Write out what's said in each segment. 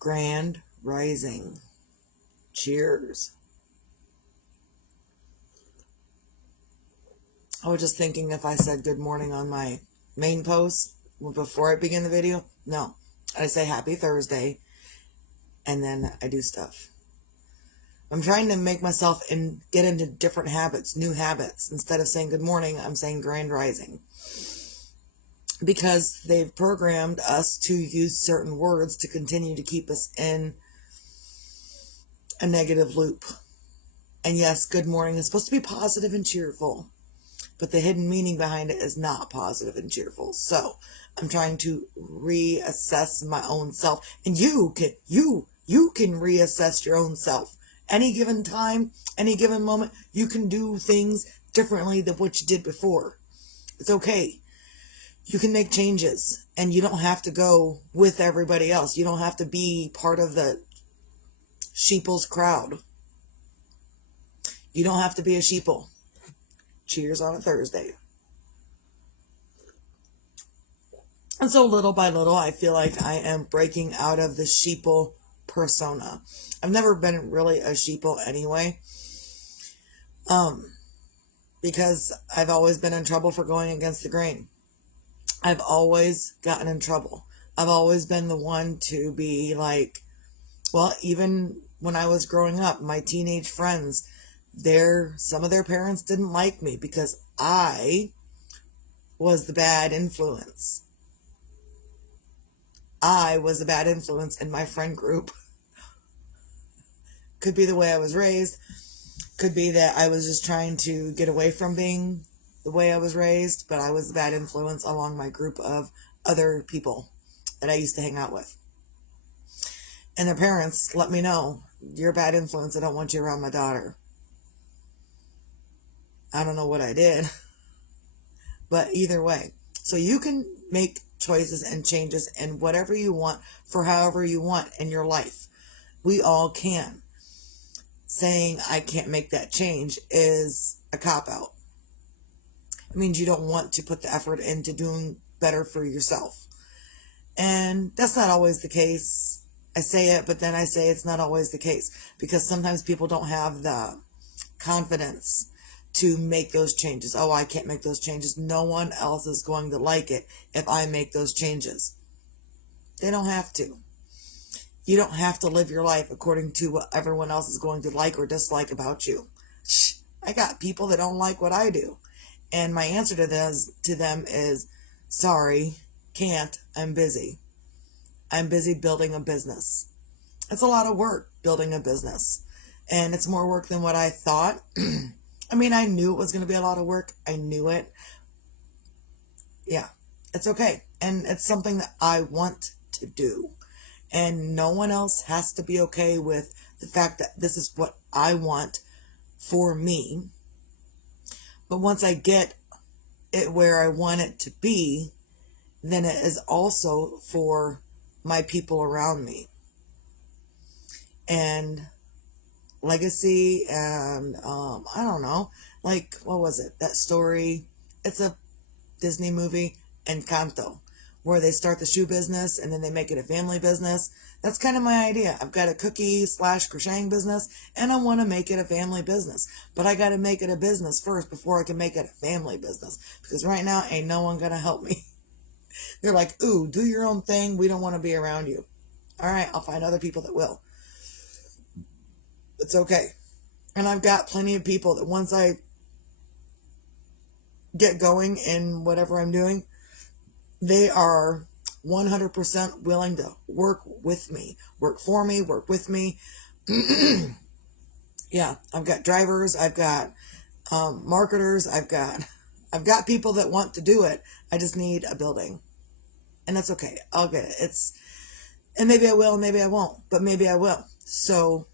Grand Rising. Cheers. I was just thinking if I said good morning on my main post before I begin the video. No, I say happy Thursday and then I do stuff. I'm trying to make myself get into different habits, new habits. Instead of saying good morning, I'm saying grand rising. Because they've programmed us to use certain words to continue to keep us in a negative loop. And yes, good morning is supposed to be positive and cheerful, but the hidden meaning behind it is not positive and cheerful. So I'm trying to reassess my own self, and you can reassess your own self. Any given time, any given moment, you can do things differently than what you did before. It's okay. You can make changes, and you don't have to go with everybody else. You don't have to be part of the sheeple's crowd. You don't have to be a sheeple. Cheers on a Thursday. And so little by little, I feel like I am breaking out of the sheeple persona. I've never been really a sheeple anyway. Because I've always been in trouble for going against the grain. I've always gotten in trouble. I've always been the one to be like, well, even when I was growing up, my teenage friends, some of their parents didn't like me because I was the bad influence. I was a bad influence in my friend group. Could be the way I was raised. Could be that I was just trying to get away from being the way I was raised, but I was a bad influence along my group of other people that I used to hang out with. And their parents let me know, you're a bad influence. I don't want you around my daughter. I don't know what I did, but either way. So you can make choices and changes and whatever you want for however you want in your life. We all can. Saying I can't make that change is a cop-out. It means you don't want to put the effort into doing better for yourself. And that's not always the case. I say it, but then I say it's not always the case. Because sometimes people don't have the confidence to make those changes. Oh, I can't make those changes. No one else is going to like it if I make those changes. They don't have to. You don't have to live your life according to what everyone else is going to like or dislike about you. I got people that don't like what I do. And my answer to them is, sorry, can't, I'm busy. I'm busy building a business. It's a lot of work building a business. And it's more work than what I thought. I mean, I knew it was going to be a lot of work. I knew it. Yeah, it's okay. And it's something that I want to do. And no one else has to be okay with the fact that this is what I want for me. But once I get it where I want it to be, then it is also for my people around me. And legacy and, I don't know, like, what was it? That story, it's a Disney movie, Encanto, where they start the shoe business and then they make it a family business. That's kind of my idea. I've got a cookie/crocheting business and I want to make it a family business. But I got to make it a business first before I can make it a family business. Because right now ain't no one going to help me. They're like, ooh, do your own thing. We don't want to be around you. All right, I'll find other people that will. It's okay. And I've got plenty of people that once I get going in whatever I'm doing, they are 100% willing to work with me, work for me, work with me. Yeah, I've got drivers, I've got marketers, I've got people that want to do it. I just need a building, and that's okay. I'll get it. And maybe I will, maybe I won't, but maybe I will. So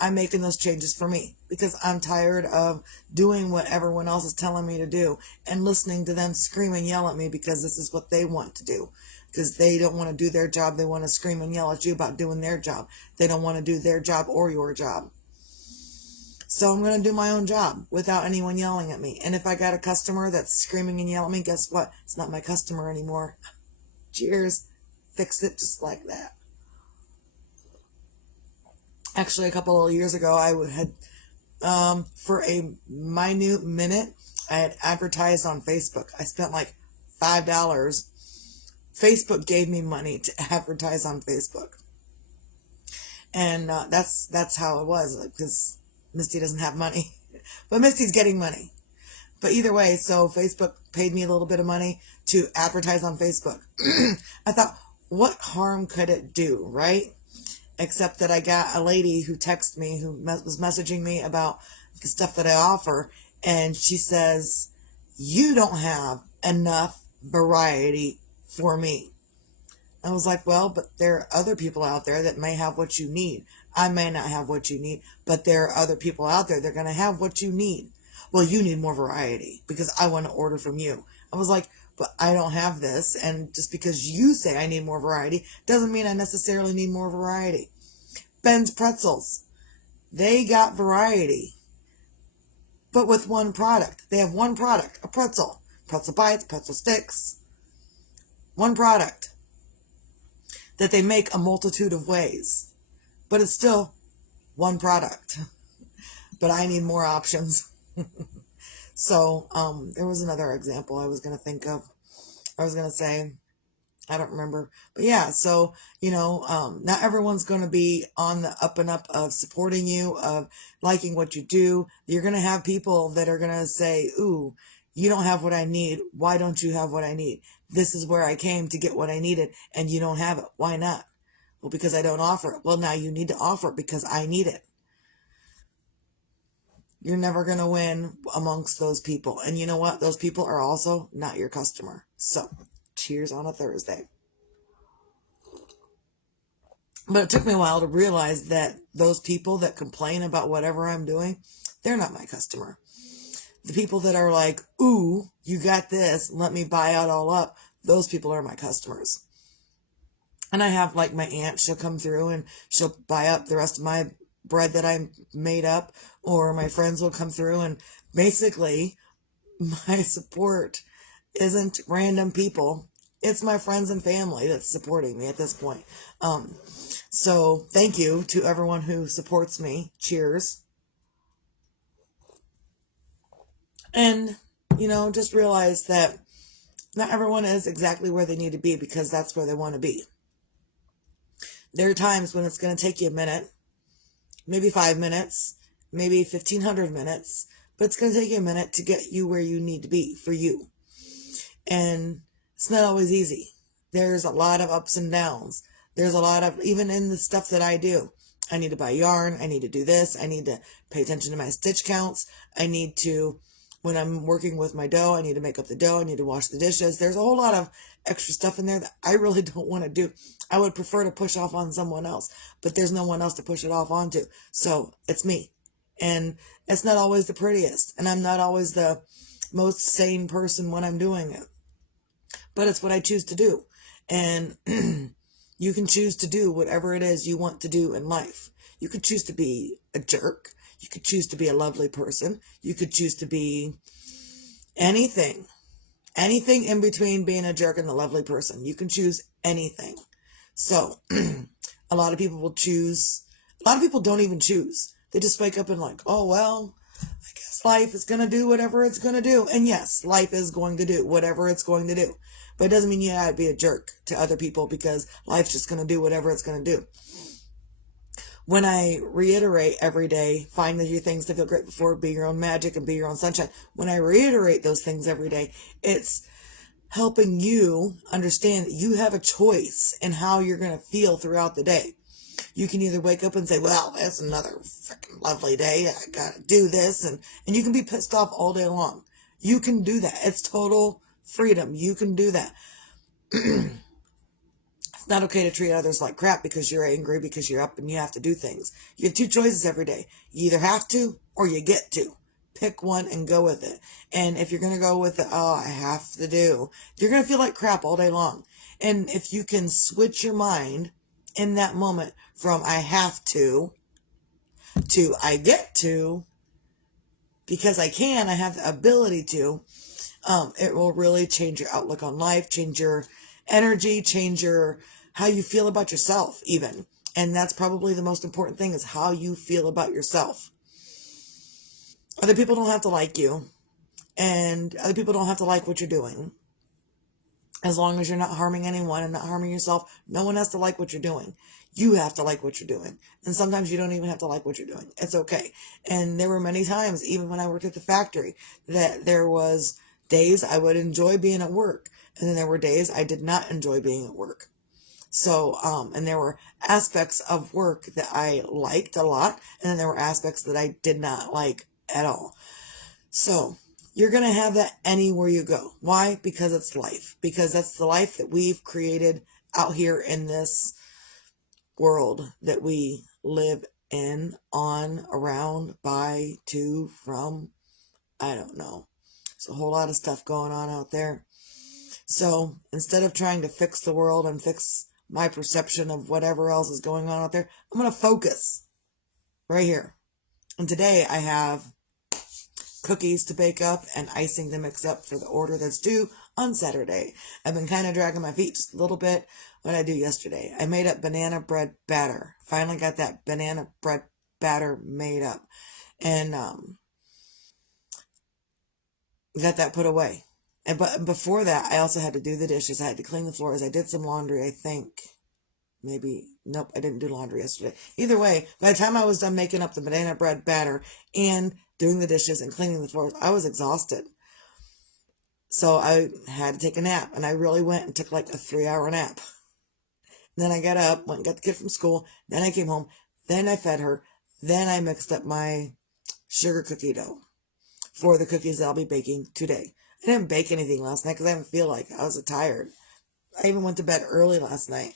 I'm making those changes for me because I'm tired of doing what everyone else is telling me to do and listening to them scream and yell at me because this is what they want to do. Because they don't want to do their job. They want to scream and yell at you about doing their job. They don't want to do their job or your job. So I'm going to do my own job without anyone yelling at me. And if I got a customer that's screaming and yelling at me, guess what? It's not my customer anymore. Cheers. Fix it just like that. Actually, a couple of years ago, had, for a minute minute, I had advertised on Facebook. I spent like $5. Facebook gave me money to advertise on Facebook. And that's how it was, because Misty doesn't have money. But Misty's getting money. But either way, so Facebook paid me a little bit of money to advertise on Facebook. I thought, what harm could it do, right? Except that I got a lady who texted me, who was messaging me about the stuff that I offer, and she says, you don't have enough variety for me. I was like, well, but there are other people out there that may have what you need. I may not have what you need, but there are other people out there that are going to have what you need. Well, you need more variety because I want to order from you. I was like, but I don't have this. And just because you say I need more variety doesn't mean I necessarily need more variety. Ben's Pretzels, they got variety, but with one product. They have one product, a pretzel. Pretzel bites, pretzel sticks. One product that they make a multitude of ways, but it's still one product. But I need more options. So there was another example I was going to think of. I was going to say, I don't remember. But yeah, so, not everyone's going to be on the up and up of supporting you, of liking what you do. You're going to have people that are going to say, ooh, you don't have what I need. Why don't you have what I need? This is where I came to get what I needed, and you don't have it. Why not? Well, because I don't offer it. Well, now you need to offer it because I need it. You're never going to win amongst those people. And you know what? Those people are also not your customer. So, cheers on a Thursday. But it took me a while to realize that those people that complain about whatever I'm doing, they're not my customer. The people that are like, ooh, you got this, let me buy it all up, those people are my customers. And I have like my aunt, she'll come through and she'll buy up the rest of my bread that I made up, or my friends will come through, and basically my support isn't random people. It's my friends and family that's supporting me at this point. So thank you to everyone who supports me. Cheers. And, just realize that not everyone is exactly where they need to be because that's where they want to be. There are times when it's going to take you a minute, maybe 5 minutes, maybe 1,500 minutes, but it's going to take you a minute to get you where you need to be for you. And it's not always easy. There's a lot of ups and downs. There's a lot of, even in the stuff that I do, I need to buy yarn. I need to do this. I need to pay attention to my stitch counts. I need to, when I'm working with my dough, I need to make up the dough. I need to wash the dishes. There's a whole lot of extra stuff in there that I really don't want to do. I would prefer to push off on someone else, but there's no one else to push it off onto. So it's me. And it's not always the prettiest. And I'm not always the most sane person when I'm doing it. But it's what I choose to do. And you can choose to do whatever it is you want to do in life. You could choose to be a jerk. You could choose to be a lovely person. You could choose to be anything. Anything in between being a jerk and a lovely person. You can choose anything. So, a lot of people will choose. A lot of people don't even choose. They just wake up and like, oh, well, I guess life is going to do whatever it's going to do. And yes, life is going to do whatever it's going to do. But it doesn't mean you gotta be a jerk to other people because life's just going to do whatever it's going to do. When I reiterate every day, find your things to feel grateful for, be your own magic and be your own sunshine. When I reiterate those things every day, it's helping you understand that you have a choice in how you're going to feel throughout the day. You can either wake up and say, well, it's another freaking lovely day. I got to do this. And you can be pissed off all day long. You can do that. It's total freedom. You can do that. It's not okay to treat others like crap because you're angry, because you're up and you have to do things. You have two choices every day. You either have to or you get to. Pick one and go with it. And if you're going to go with the, oh, I have to do, you're going to feel like crap all day long. And if you can switch your mind in that moment from I have to I get to, because I can, I have the ability to, it will really change your outlook on life, change your energy, change how you feel about yourself even. And that's probably the most important thing, is how you feel about yourself. Other people don't have to like you, and other people don't have to like what you're doing. As long as you're not harming anyone and not harming yourself, no one has to like what you're doing. You have to like what you're doing. And sometimes you don't even have to like what you're doing. It's okay. And there were many times, even when I worked at the factory, that there was days I would enjoy being at work. And then there were days I did not enjoy being at work. So, and there were aspects of work that I liked a lot, and then there were aspects that I did not like at all. So, you're going to have that anywhere you go. Why? Because it's life. Because that's the life that we've created out here in this world that we live in, on, around, by, to, from. I don't know. There's a whole lot of stuff going on out there. So instead of trying to fix the world and fix my perception of whatever else is going on out there, I'm going to focus right here. And today I have cookies to bake up and icing to mix up for the order that's due on Saturday. I've been kind of dragging my feet just a little bit. What did I do yesterday? I made up banana bread batter. Finally got that banana bread batter made up. And got that put away. But before that, I also had to do the dishes. I had to clean the floors. I did some laundry, I think. Maybe, nope, I didn't do laundry yesterday. Either way, by the time I was done making up the banana bread batter and doing the dishes and cleaning the floors, I was exhausted. So I had to take a nap, and I really went and took like a 3-hour nap. Then I got up, went and got the kid from school, then I came home, then I fed her, then I mixed up my sugar cookie dough for the cookies that I'll be baking today. I didn't bake anything last night because I didn't feel like it. I was tired. I even went to bed early last night,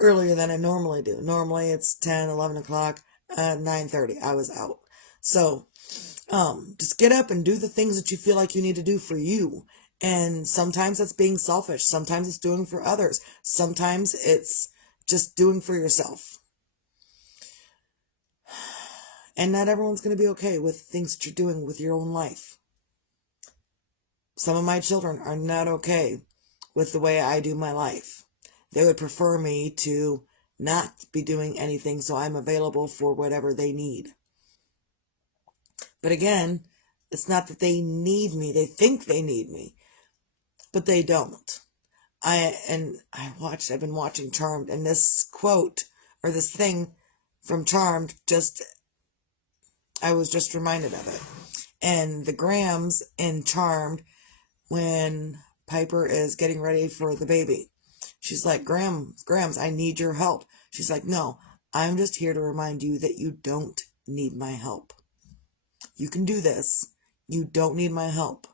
earlier than I normally do. Normally it's 10, 11 o'clock, 9:30. I was out. So just get up and do the things that you feel like you need to do for you. And sometimes that's being selfish. Sometimes it's doing for others. Sometimes it's just doing for yourself. And not everyone's going to be okay with things that you're doing with your own life. Some of my children are not okay with the way I do my life. They would prefer me to not be doing anything, so I'm available for whatever they need. But again, it's not that they need me. They think they need me, but they don't. I've been watching Charmed, and this quote, or this thing from Charmed, I was just reminded of it. And the Grahams in Charmed, when Piper is getting ready for the baby, she's like, Grams, I need your help. She's like, no, I'm just here to remind you that you don't need my help. You can do this. You don't need my help.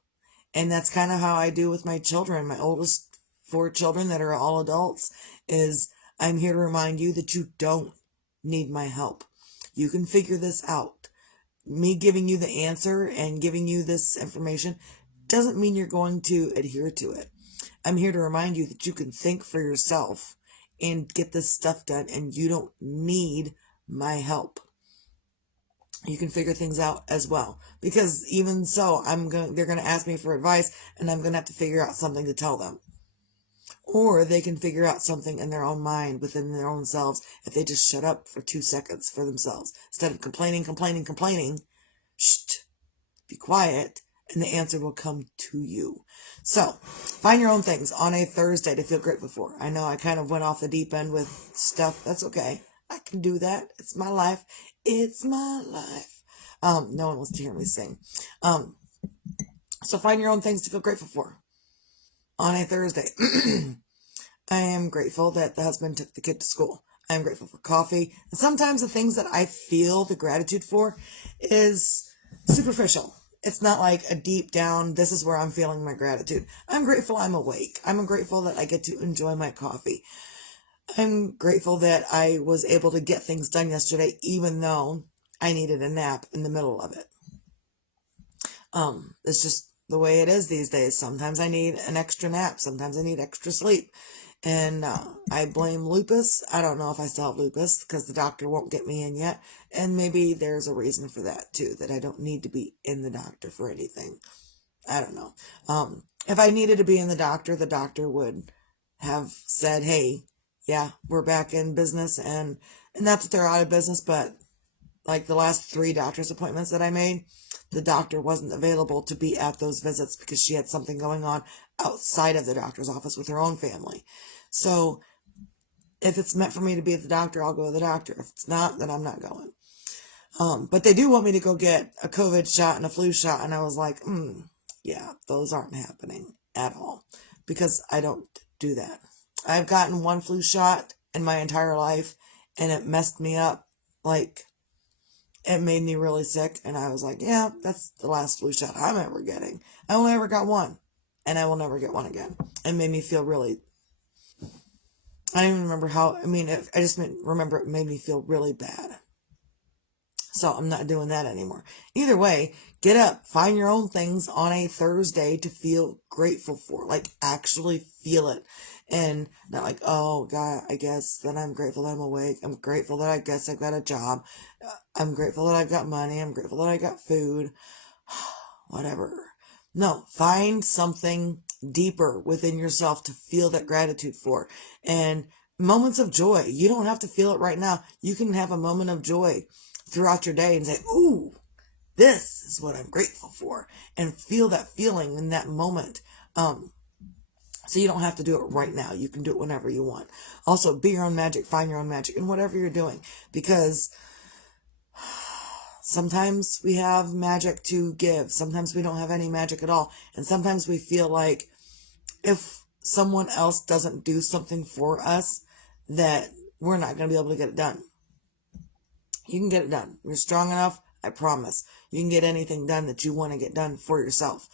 And that's kind of how I do with my children. My oldest 4 children that are all adults, is I'm here to remind you that you don't need my help. You can figure this out. Me giving you the answer and giving you this information doesn't mean you're going to adhere to it. I'm here to remind you that you can think for yourself and get this stuff done, and you don't need my help. You can figure things out as well. Because even so, they're going to ask me for advice, and I'm going to have to figure out something to tell them. Or they can figure out something in their own mind, within their own selves, if they just shut up for 2 seconds for themselves. Instead of complaining, shh, be quiet, and the answer will come to you. So, find your own things on a Thursday to feel grateful for. I know I kind of went off the deep end with stuff. That's okay. I can do that. It's my life. It's my life. No one wants to hear me sing. So find your own things to feel grateful for on a Thursday. I am grateful that the husband took the kid to school. I am grateful for coffee. And sometimes the things that I feel the gratitude for is superficial. It's not like a deep down, this is where I'm feeling my gratitude. I'm grateful I'm awake. I'm grateful that I get to enjoy my coffee. I'm grateful that I was able to get things done yesterday, even though I needed a nap in the middle of it. It's just the way it is these days. Sometimes I need an extra nap. Sometimes I need extra sleep. And I blame lupus. I don't know if I still have lupus because the doctor won't get me in yet. And maybe there's a reason for that too, that I don't need to be in the doctor for anything. I don't know. If I needed to be in the doctor would have said, hey, yeah, we're back in business, and not that they're out of business, but like the last 3 doctor's appointments that I made, the doctor wasn't available to be at those visits because she had something going on outside of the doctor's office with her own family. So if it's meant for me to be at the doctor, I'll go to the doctor. If it's not, then I'm not going. But they do want me to go get a COVID shot and a flu shot. And I was like, yeah, those aren't happening at all because I don't do that. I've gotten 1 flu shot in my entire life and it messed me up. Like, it made me really sick. And I was like, yeah, that's the last flu shot I'm ever getting. I only ever got 1 and I will never get 1 again. It made me feel really, I don't even remember how, I just remember it made me feel really bad. So I'm not doing that anymore. Either way, get up, find your own things on a Thursday to feel grateful for. Like, actually feel it. And not like, oh, God, I guess that I'm grateful that I'm awake. I'm grateful that I guess I've got a job. I'm grateful that I've got money. I'm grateful that I got food. Whatever. No, find something deeper within yourself to feel that gratitude for. And moments of joy. You don't have to feel it right now. You can have a moment of joy throughout your day and say, ooh, this is what I'm grateful for, and feel that feeling in that moment. So you don't have to do it right now. You can do it whenever you want. Also, be your own magic, find your own magic in whatever you're doing, because sometimes we have magic to give. Sometimes we don't have any magic at all. And sometimes we feel like if someone else doesn't do something for us, that we're not going to be able to get it done. You can get it done. You're strong enough, I promise. You can get anything done that you want to get done for yourself.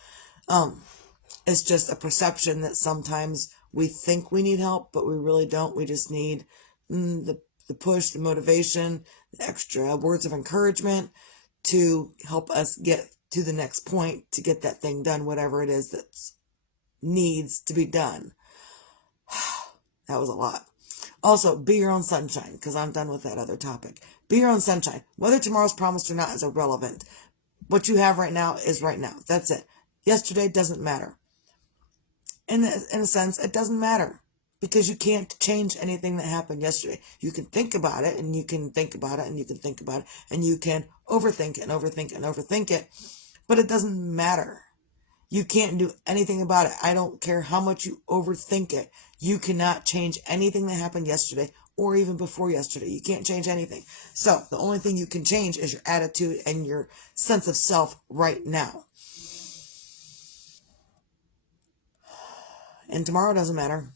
It's just a perception that sometimes we think we need help, but we really don't. We just need the push, the motivation, the extra words of encouragement to help us get to the next point, to get that thing done, whatever it is that needs to be done. That was a lot. Also, be your own sunshine, because I'm done with that other topic. Be your own sunshine. Whether tomorrow's promised or not is irrelevant. What you have right now is right now. That's it. Yesterday doesn't matter. In a sense, it doesn't matter, because you can't change anything that happened yesterday. You can think about it, and you can think about it, and you can think about it, and you can overthink and overthink and overthink it, but it doesn't matter. You can't do anything about it. I don't care how much you overthink it. You cannot change anything that happened yesterday or even before yesterday. You can't change anything. So the only thing you can change is your attitude and your sense of self right now. And tomorrow doesn't matter,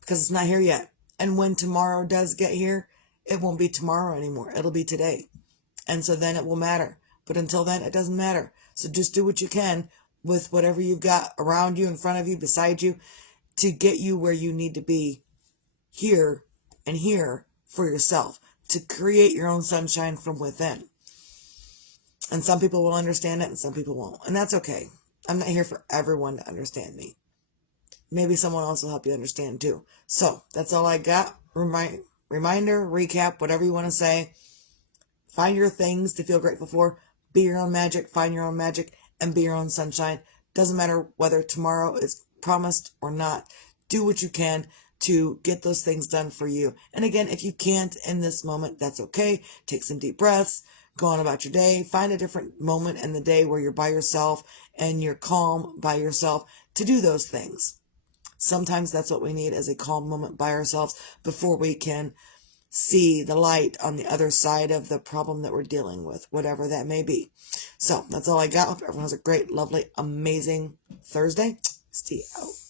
because it's not here yet. And when tomorrow does get here, it won't be tomorrow anymore. It'll be today. And so then it will matter. But until then, it doesn't matter. So just do what you can with whatever you've got around you, in front of you, beside you, to get you where you need to be here and here for yourself, to create your own sunshine from within. And some people will understand it and some people won't. And that's okay. I'm not here for everyone to understand me. Maybe someone else will help you understand too. So that's all I got. Reminder, recap, whatever you want to say. Find your things to feel grateful for. Be your own magic. Find your own magic and be your own sunshine. Doesn't matter whether tomorrow is promised or not. Do what you can to get those things done for you. And again, if you can't in this moment, that's okay. Take some deep breaths. Go on about your day. Find a different moment in the day where you're by yourself and you're calm by yourself to do those things. Sometimes that's what we need, is a calm moment by ourselves before we can see the light on the other side of the problem that we're dealing with, whatever that may be. So that's all I got. Hope everyone has a great, lovely, amazing Thursday. See you out.